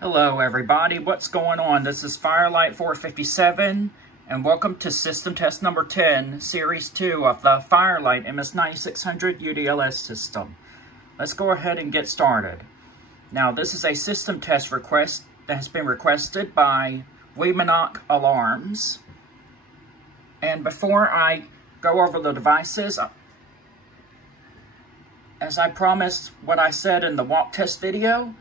Hello everybody, what's going on? This is Fire-Lite 457 and welcome to system test number 10, series 2 of the Fire-Lite MS9600 UDLS system. Let's go ahead and get started. Now this is a system test request that has been requested by Whemenoc Alarms. And before I go over the devices, as I promised what I said in the walk test video,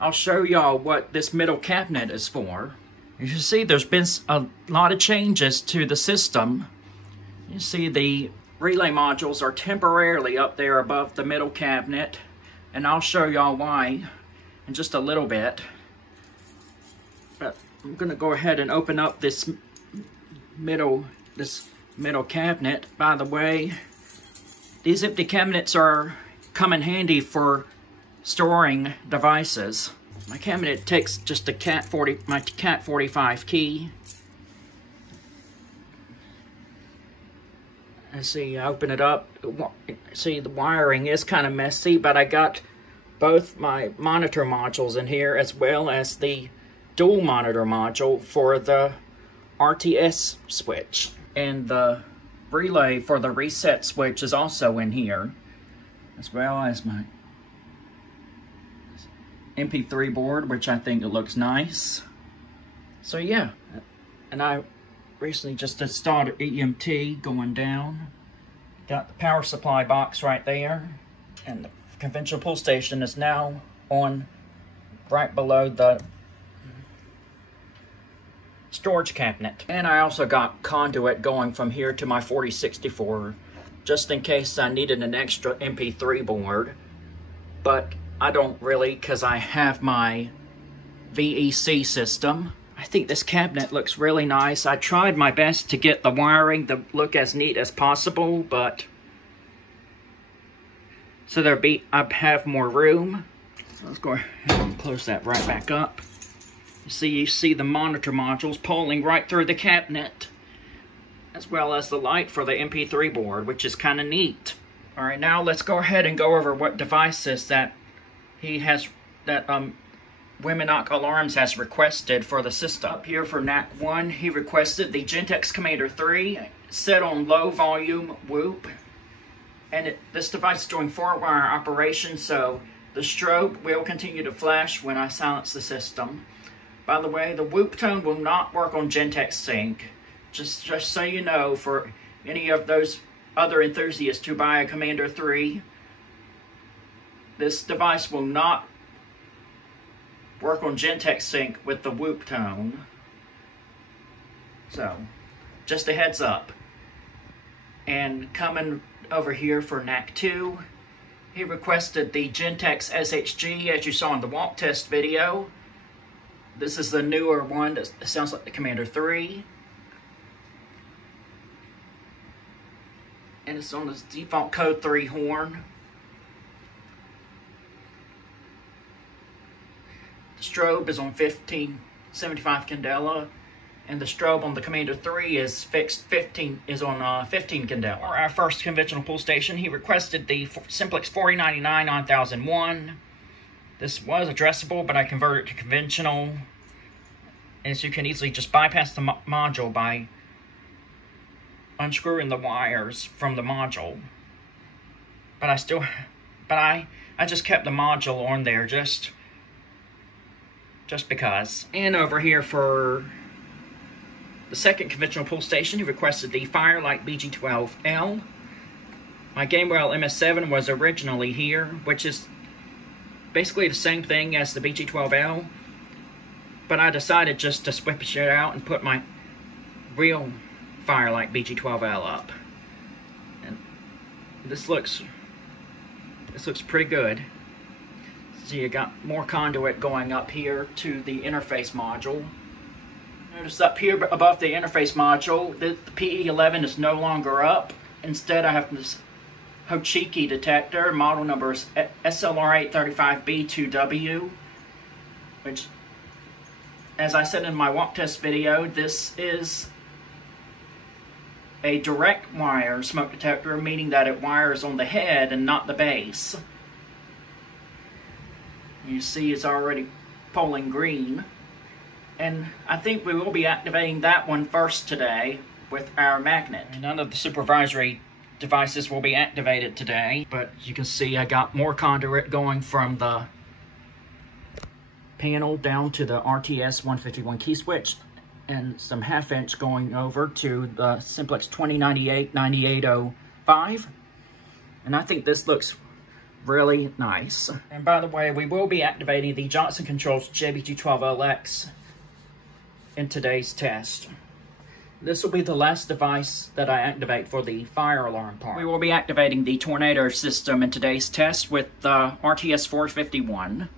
I'll show y'all what this middle cabinet is for. As you see, there's been a lot of changes to the system. You see the relay modules are temporarily up there above the middle cabinet, and I'll show y'all why in just a little bit. But I'm gonna go ahead and open up this middle cabinet. By the way, these empty cabinets come in handy for storing devices. My cabinet takes just my Cat 45 key. I see, I open it up. See, the wiring is kind of messy, but I got both my monitor modules in here as well as the dual monitor module for the RTS switch. And the relay for the reset switch is also in here, as well as my MP3 board, which I think it looks nice. So yeah, and I recently just installed EMT going down. Got the power supply box right there, and the conventional pull station is now on right below the storage cabinet. And I also got conduit going from here to my 4064, just in case I needed an extra MP3 board. But I don't really, because I have my VEC system. I think this cabinet looks really nice. I tried my best to get the wiring to look as neat as possible, but so I have more room. So let's go ahead and close that right back up. You see the monitor modules pulling right through the cabinet, as well as the light for the MP3 board, which is kind of neat. All right, now let's go ahead and go over what devices that Whemenoc Alarms has requested for the system. Up here for NAC 1, he requested the Gentex Commander 3 set on low volume whoop. And this device is doing 4-wire operation, so the strobe will continue to flash when I silence the system. By the way, the whoop tone will not work on Gentex Sync. Just so you know, for any of those other enthusiasts who buy a Commander 3, this device will not work on Gentex Sync with the whoop tone. So, just a heads up. And coming over here for NAC 2, he requested the Gentex SHG, as you saw in the walk test video. This is the newer one that sounds like the Commander 3. And it's on this default code 3 horn. The strobe is on 1575 candela, and the strobe on the Commander 3 is on 15 candela. For our first conventional pull station, he requested the Simplex 4099 9001. This was addressable, but I converted it to conventional, and so you can easily just bypass the module by unscrewing the wires from the module. But I just kept the module on there just because. And over here for the second conventional pull station, he requested the Fire-Lite BG-12L. My Gamewell MS7 was originally here, which is basically the same thing as the BG-12L, but I decided just to switch it out and put my real Fire-Lite BG-12L up. And this looks pretty good. So you got more conduit going up here to the interface module. Notice up here above the interface module, the PE11 is no longer up. Instead, I have this Hochiki detector. Model number is SLR835B2W, which, as I said in my walk test video, this is a direct wire smoke detector, meaning that it wires on the head and not the base. You see it's already polling green. And I think we will be activating that one first today with our magnet. None of the supervisory devices will be activated today, but you can see I got more conduit going from the panel down to the RTS 151 key switch, and some 1/2 inch going over to the Simplex 2098-9805. And I think this looks really nice. And by the way, we will be activating the Johnson Controls JBG-12LX in today's test. This will be the last device that I activate for the fire alarm part. We will be activating the tornado system in today's test with the RTS 451.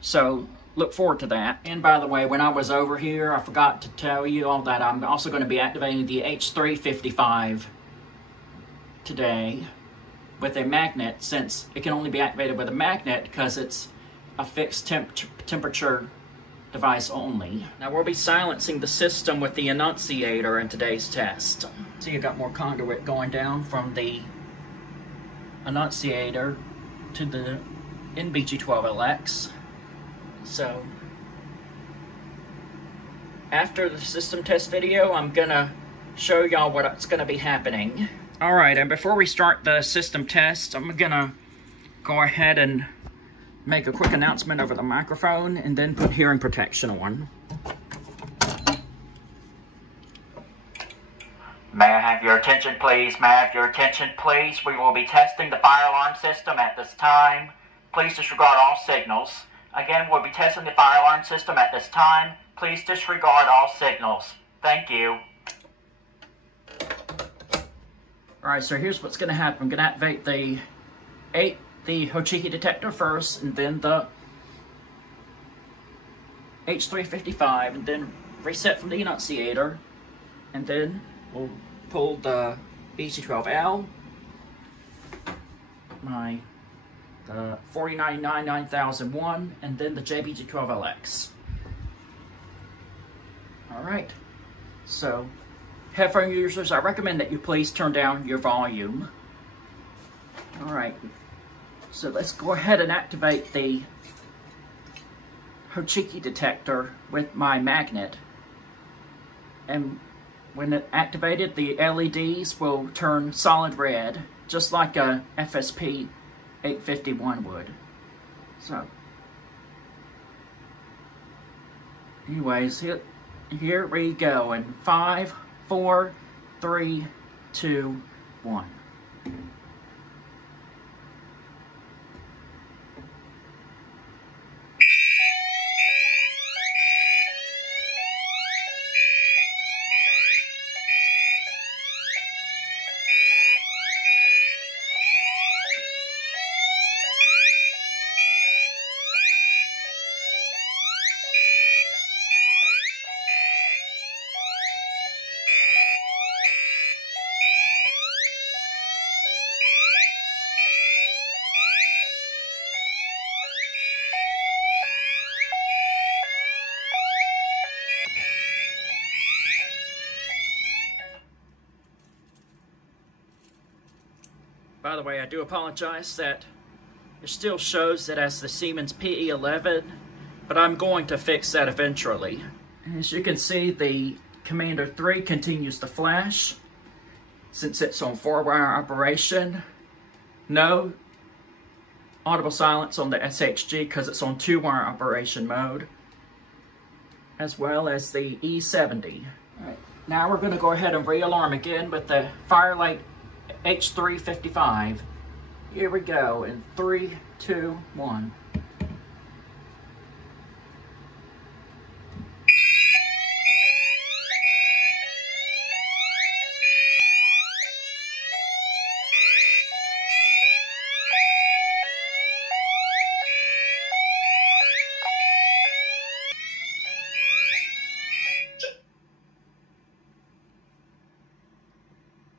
So look forward to that. And by the way, when I was over here, I forgot to tell you all that I'm also going to be activating the H355 today with a magnet, since it can only be activated with a magnet because it's a fixed temperature device only. Now we'll be silencing the system with the annunciator in today's test. So you got more conduit going down from the annunciator to the BG-12LX. So after the system test video, I'm gonna show y'all what's gonna be happening. Alright, and before we start the system test, I'm gonna go ahead and make a quick announcement over the microphone and then put hearing protection on. May I have your attention, please? May I have your attention, please? We will be testing the fire alarm system at this time. Please disregard all signals. Again, we'll be testing the fire alarm system at this time. Please disregard all signals. Thank you. Alright, so here's what's going to happen. I'm going to activate the Hochiki detector first, and then the H355, and then reset from the annunciator, and then we'll pull the BG-12L, the 4099-9001, and then the JBG-12LX. Alright, so headphone users, I recommend that you please turn down your volume. Alright. So let's go ahead and activate the Hochiki detector with my magnet. And when it activated, the LEDs will turn solid red, just like a FSP 851 would. So, anyways, here we go in 5, 4, 3, 2, 1. By the way, I do apologize that it still shows it as the Siemens PE11, but I'm going to fix that eventually. As you can see, the Commander 3 continues to flash since it's on 4-wire operation. No audible silence on the SHG because it's on 2-wire operation mode, as well as the E70. All right, now we're going to go ahead and re-alarm again with the Fire-Lite H355. Here we go in 3, 2, 1.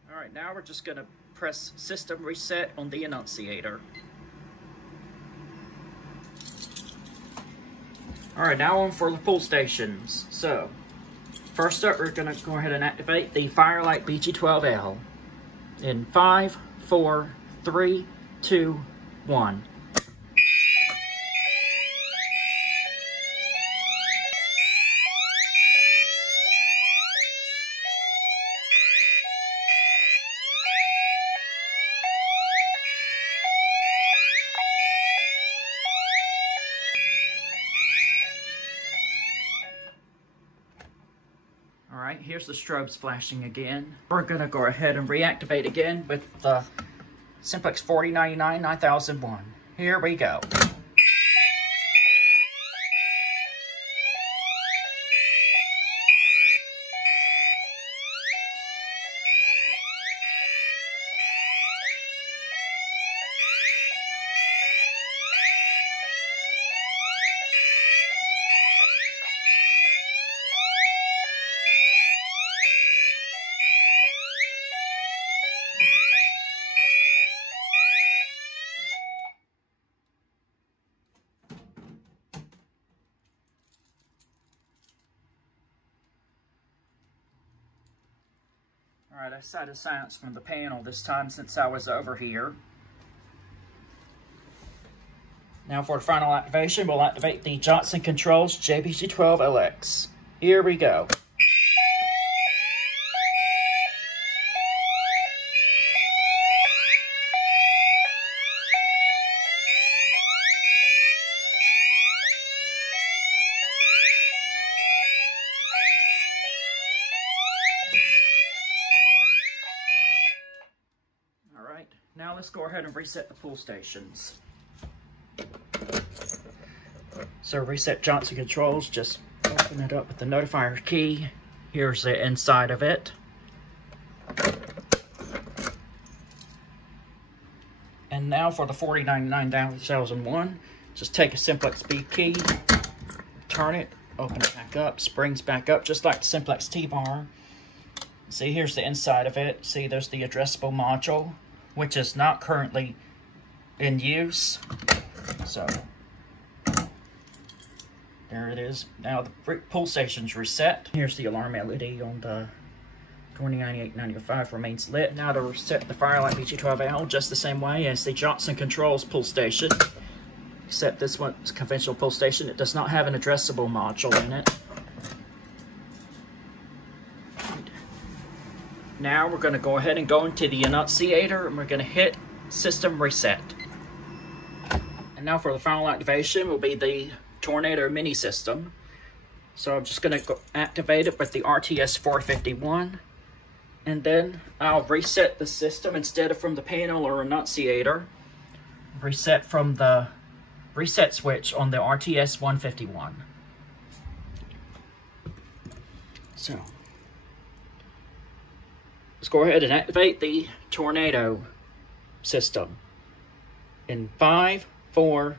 Alright, now we're just going to press system reset on the annunciator. Alright, now on for the pull stations. So, first up, we're going to go ahead and activate the Fire-Lite BG-12L in 5, 4, 3, 2, 1. Alright, here's the strobes flashing again. We're going to go ahead and reactivate again with the Simplex 4099 9001. Here we go. Alright, I decided to silence from the panel this time since I was over here. Now for the final activation, we'll activate the Johnson Controls JBG-12LX. Here we go. Now let's go ahead and reset the pull stations. So reset Johnson Controls, just open it up with the notifier key. Here's the inside of it. And now for the 4099-1001, just take a Simplex B key, turn it, open it back up, springs back up just like the Simplex T-bar. See, here's the inside of it. See, there's the addressable module, which is not currently in use. So, there it is. Now the pull station's reset. Here's the alarm LED on the 2098-905 remains lit. Now to reset the Fire-Lite BG-12L just the same way as the Johnson Controls pull station, except this one's conventional pull station. It does not have an addressable module in it. Now we're going to go ahead and go into the annunciator and we're going to hit System Reset. And now for the final activation will be the Tornado Mini System. So I'm just going to activate it with the RTS451. And then I'll reset the system instead of from the panel or annunciator. Reset from the reset switch on the RTS151. So let's go ahead and activate the Tornado system in 5, 4,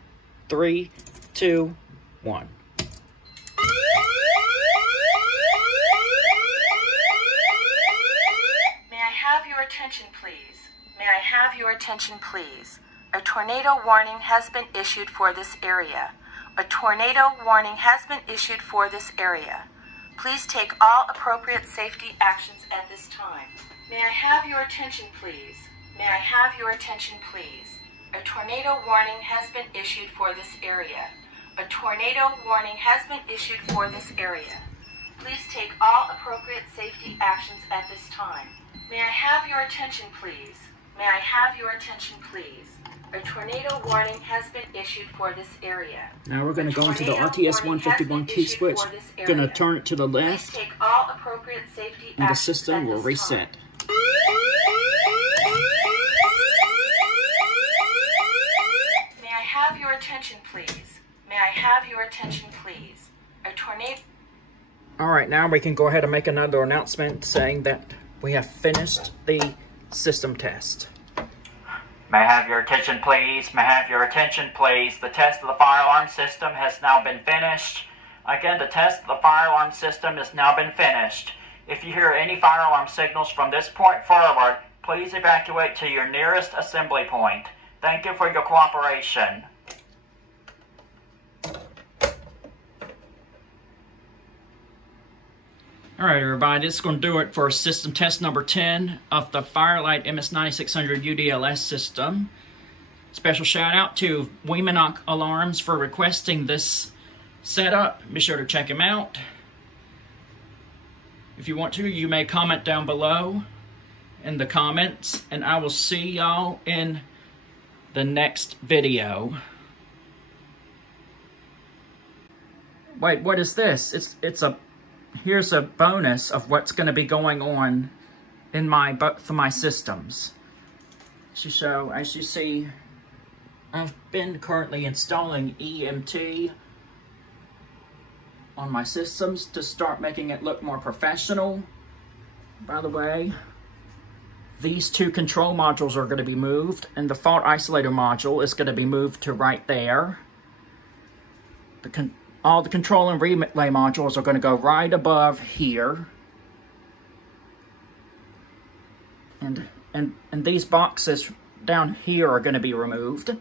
3, 2, 1. May I have your attention, please? May I have your attention, please? A tornado warning has been issued for this area. A tornado warning has been issued for this area. Please take all appropriate safety actions at this time. May I have your attention, please? May I have your attention, please? A tornado warning has been issued for this area. A tornado warning has been issued for this area. Please take all appropriate safety actions at this time. May I have your attention, please? May I have your attention, please? A tornado warning has been issued for this area. Now we're going to go into the RTS151 key switch. Going to turn it to the left. Please take all appropriate safety and the system will reset. May I have your attention, please? May I have your attention, please? A tornado... Alright, now we can go ahead and make another announcement saying that we have finished the system test. May I have your attention, please? May I have your attention, please? The test of the fire alarm system has now been finished. Again, the test of the fire alarm system has now been finished. If you hear any fire alarm signals from this point forward, please evacuate to your nearest assembly point. Thank you for your cooperation. Alright everybody, this is going to do it for system test number 10 of the Fire-Lite MS9600 UDLS system. Special shout out to Whemenoc Alarms for requesting this setup. Be sure to check him out. If you want to, you may comment down below in the comments, and I will see y'all in the next video. Wait, what is this? It's a here's a bonus of what's going to be going on in both of my systems. So as you see, I've been currently installing EMT on my systems to start making it look more professional. By the way, these two control modules are going to be moved, and the fault isolator module is going to be moved to right there. All the control and relay modules are going to go right above here. And these boxes down here are going to be removed.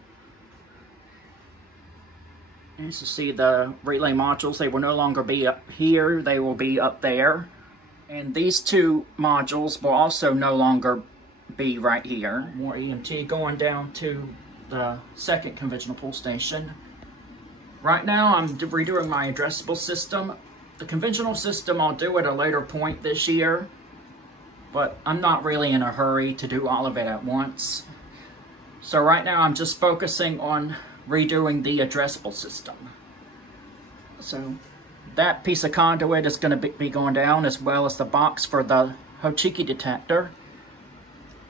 As you see, the relay modules, they will no longer be up here, they will be up there. And these two modules will also no longer be right here. More EMT going down to the second conventional pull station. Right now, I'm redoing my addressable system. The conventional system I'll do at a later point this year, but I'm not really in a hurry to do all of it at once. So right now, I'm just focusing on redoing the addressable system. So that piece of conduit is going to be going down, as well as the box for the Hochiki detector.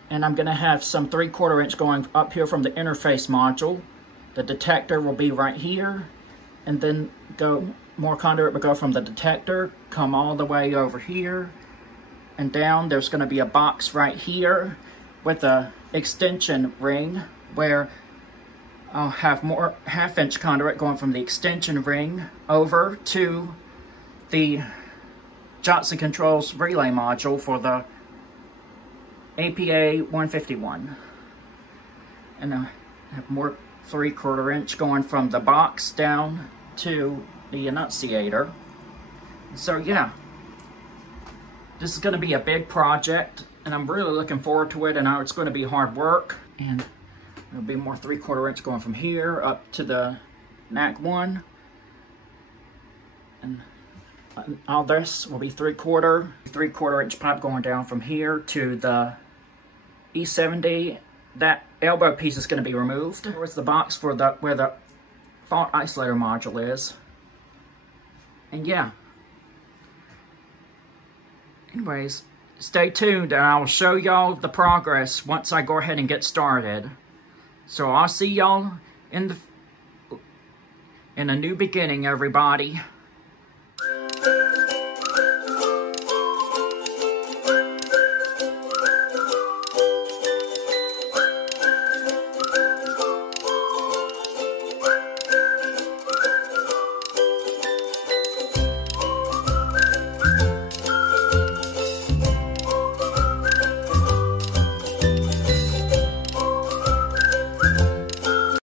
And I'm going to have some 3/4 inch going up here from the interface module. The detector will be right here, and then more conduit will go from the detector, come all the way over here, and down. There's going to be a box right here with a extension ring where I'll have more 1/2 inch conduit going from the extension ring over to the Johnson Controls relay module for the APA 151. And I have more 3/4 inch going from the box down to the annunciator. So yeah, this is going to be a big project, and I'm really looking forward to it. And I know it's going to be hard work, and there'll be more 3/4 inch going from here up to the NAC 1. And all this will be 3/4 inch pipe going down from here to the E70. That elbow piece is going to be removed. Here's the box for where the fault isolator module is. And yeah. Anyways, stay tuned and I will show y'all the progress once I go ahead and get started. So I'll see y'all in a new beginning, everybody.